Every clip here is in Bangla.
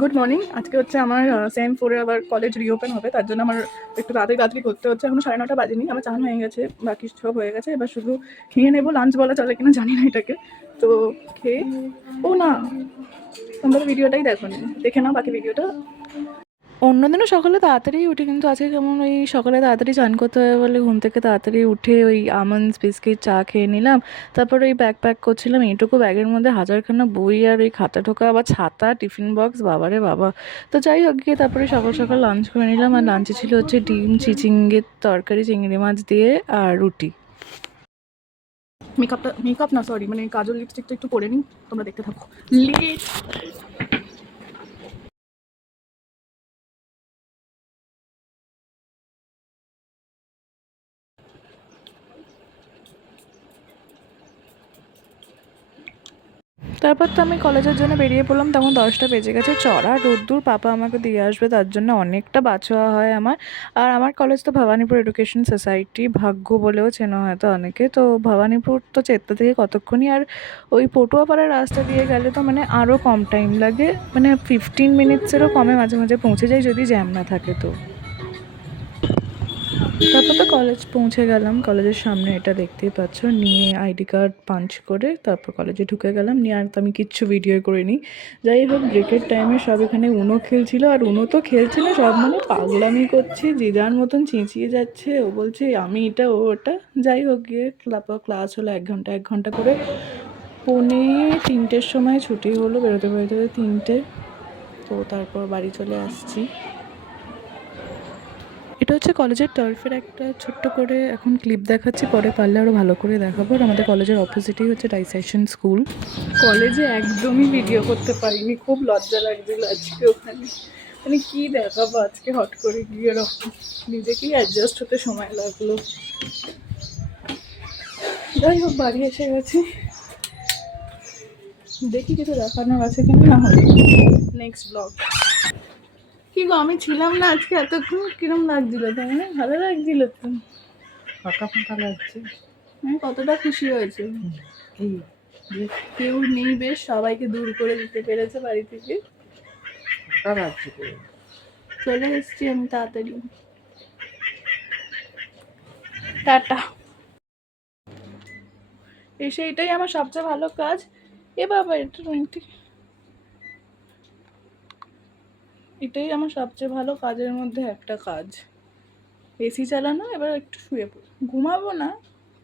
Good morning. আজকে হচ্ছে আমার সেম 4 আবার কলেজ রিওপেন হবে, তার জন্য আমার একটু তাড়াতাড়ি করতে হচ্ছে। এখনো 9:30 বাজেনি, আমার চান হয়ে গেছে, বাকি সব হয়ে গেছে। এবার শুধু খেয়ে নেবো, লাঞ্চ বলা চলে কিনা জানি না এটাকে। তো খেয়ে ও না, তোমরা ভিডিওটাই দেখো নি, দেখে নাও বাকি ভিডিওটা। অন্যদিনও সকালে তাড়াতাড়ি উঠি, কিন্তু আজকে কেমন ওই সকালে তাড়াতাড়ি চান করতে হবে বলে ঘুম থেকে তাড়াতাড়ি উঠে ওই আমন্ডস বিস্কিট চা খেয়ে নিলাম। তারপর ওই ব্যাগ প্যাক করছিলাম, এইটুকু ব্যাগের মধ্যে হাজারখানা বই আর ওই খাতা ঠোকা আবার ছাতা টিফিন বক্স, বাবারে বাবা। তো যাই হোক গিয়ে তারপরে সকাল সকাল লাঞ্চ করে নিলাম, আর লাঞ্চে ছিল হচ্ছে ডিম চিচিঙ্গের তরকারি, চিংড়ি মাছ দিয়ে আর রুটি। মেকআপ না, সরি, মানে কাজল লিপস্টিকটা একটু পরে নিই, তোমরা দেখতে থাকো। লেট। তারপর তো আমি কলেজের জন্য বেরিয়ে পড়লাম, তখন 10টা বেজে গেছে। চড়া রোদ্দুর, পাপা আমাকে দিয়ে আসবে, তার জন্য অনেকটা বাছোয়া হয় আমার। আর আমার কলেজ তো ভবানীপুর এডুকেশন সোসাইটি, ভাগ্য বলেও চেনা হয়তো অনেকে। তো ভবানীপুর তো চেত্তা থেকে কতক্ষণই, আর ওই পটুয়াপাড়ার রাস্তা দিয়ে গেলে তো মানে আরও কম টাইম লাগে, মানে 15 মিনিটসেরও কমে মাঝে মাঝে পৌঁছে যাই যদি জ্যাম না থাকে। তো তারপর তো কলেজ পৌঁছে গেলাম, কলেজের সামনে এটা দেখতেই পাচ্ছ, নিয়ে আইডি কার্ড পাঞ্চ করে তারপর কলেজে ঢুকে গেলাম। নিয়ে আর তো আমি কিচ্ছু ভিডিও করিনি। যাই হোক, ব্রেকের টাইমে সব এখানে উনো খেলছিল, আর উনো তো খেলছে না, সব মানে পাগলামি করছে, যে যার মতন চেঁচিয়ে যাচ্ছে। ও বলছে আমি এটা, ও ওটা। যাই হোক গিয়ে তারপর ক্লাস হলো 1 ঘন্টা করে। 2:45-র সময় ছুটি হলো, বেরোতে বেরোতে 3টে। তো তারপর বাড়ি চলে আসছি। এটা হচ্ছে কলেজের টার্ফের একটা ছোট্ট করে এখন ক্লিপ দেখাচ্ছি, পরে পারলে আরও ভালো করে দেখাবো। আর আমাদের কলেজের অপোজিটেই হচ্ছে ডাইসেকশন স্কুল। কলেজে একদমই ভিডিও করতে পারিনি, খুব লজ্জা লাগছিল আজকে ওখানে, মানে কী দেখাবো আজকে হট করে গিয়ে, এরকম নিজেকেই অ্যাডজাস্ট হতে সময় লাগলো। যাই হোক, বাড়ি এসে গেছি, দেখি কিছু দেখানোর আছে কিনা, না হলে নেক্সট ব্লগ। কি গো, আমি ছিলাম না আজকে এতক্ষণ, কিরম লাগছিল তোমার? ভালো লাগছিল তো? ফাঁকা ফাঁকা লাগছে। আমি কতটা খুশি হয়েছে এই যে কেউ নেই, বেশ সবাইকে দূর করে দিতে পেরেছে বাড়ি থেকে। ফাঁকা লাগছে, চলে এসছি আমি তাড়াতাড়ি। টাটা। এসে এটাই আমার সবচেয়ে ভালো কাজ। এ বাবা, এটাই আমার সবচেয়ে ভালো কাজের মধ্যে একটা কাজ, এসি চালানো। এবার একটু শুয়ে পড়ি, ঘুমাবো না,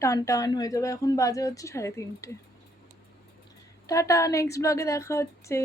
টান টান হয়ে যাবে। এখন বাজে হচ্ছে 3:30। টাটা, নেক্সট ব্লগে দেখা হচ্ছে।